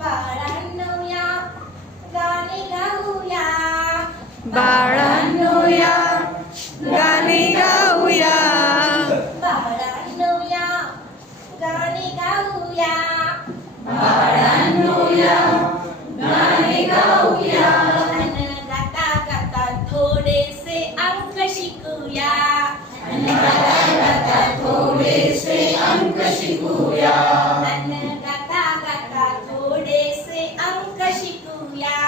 बाळांनो या गाणी गाऊया, बाळांनो या गाणी गाऊया, बाळांनो या गाणी गाऊया, बाळांनो या गाणी गाऊया, गाता गाता थोडेसे अंक शिकूया, गाता गाता थोडेसे अंक शिकूया, गाता गाता थोडेसे अंक शिकूया,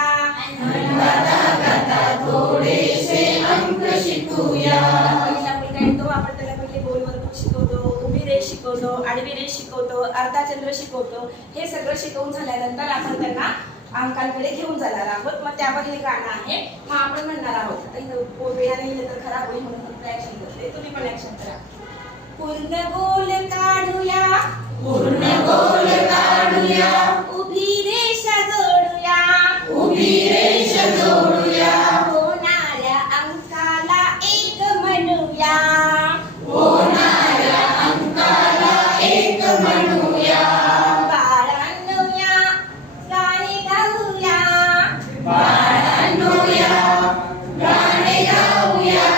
गाता गाता थोडेसे अंक शिकूया. पहिला मुलगा येतो, आपण त्याला पहिले गोल वर्तुळ शिकवतो, उभी रेष शिकवतो, आडवी रेष शिकवतो, अर्धाचंद्र शिकवतो. हे सगळं शिकवून झाल्यानंतर आपण त्यांना अंकांकडे घेऊन जाणार आहोत. मग त्यावर हे गाणं आहे, मग आपण म्हणणार आहोत. वेळा नाही तर खराब होईल म्हणून ऍक्शन करते, तुम्ही पण ऍक्शन करा. पूर्ण गोल काढूया, पूर्ण गोल काढूया, उभी रेष जोडूया, उभी रेष जोडूया, होणाऱ्या अंकाला एक म्हणूया, होणाऱ्या अंकाला एक म्हणूया, बाळांनो या गाणी गाऊया, बाळांनो या गाणे गाऊया,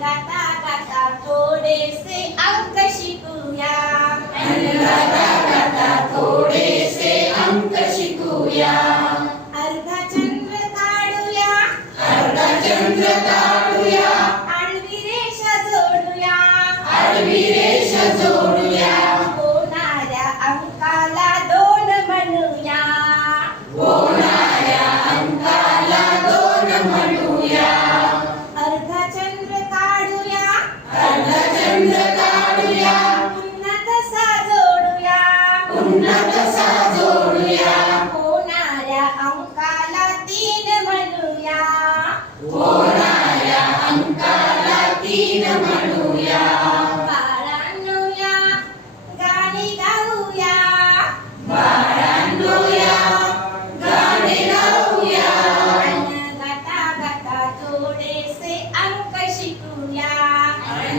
गाता गाता थोडेसे अंक शिकूया, गाता गाता थोडेसे अंक शिकूया, अर्धाचंद्र काढूया, अर्धचंद्र काढूया, आडवी रेष जोडूया, आडवी रेष जोडूया, होणाऱ्या अंकाला दोन म्हणूया, होणाऱ्या अंकाला दोन म्हणूया, अर्धाचंद्र काढूया, अर्धचंद्र काढूया, पुन्हा तसा जोडूया, पुन्हा तसा जोडूया, होणाऱ्या अंकाला तीन म्हणूया, होणाऱ्या अंकाला तीन म्हणूया, बाळांनो या गाणी गाऊया, बाळांनो या गाणे गाऊया, गाता गाता थोडेसे अंक शिकूया,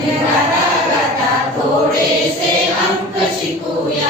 गाता गाता थोडेसे अंक शिकूया,